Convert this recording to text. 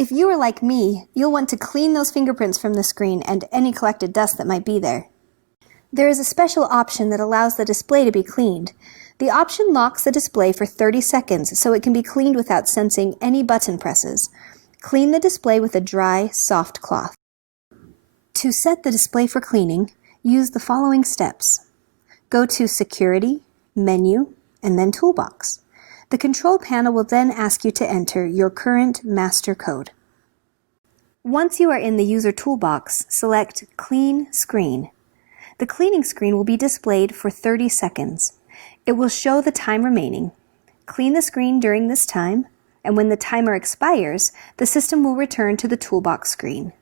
If you are like me, you'll want to clean those fingerprints from the screen and any collected dust that might be there. There is a special option that allows the display to be cleaned. The option locks the display for 30 seconds so it can be cleaned without sensing any button presses. Clean the display with a dry, soft cloth. To set the display for cleaning, use the following steps. Go to Security, Menu, and then Toolbox. The control panel will then ask you to enter your current master code. Once you are in the User Toolbox, select Clean Screen. The cleaning screen will be displayed for 30 seconds. It will show the time remaining. Clean the screen during this time, and when the timer expires, the system will return to the Toolbox screen.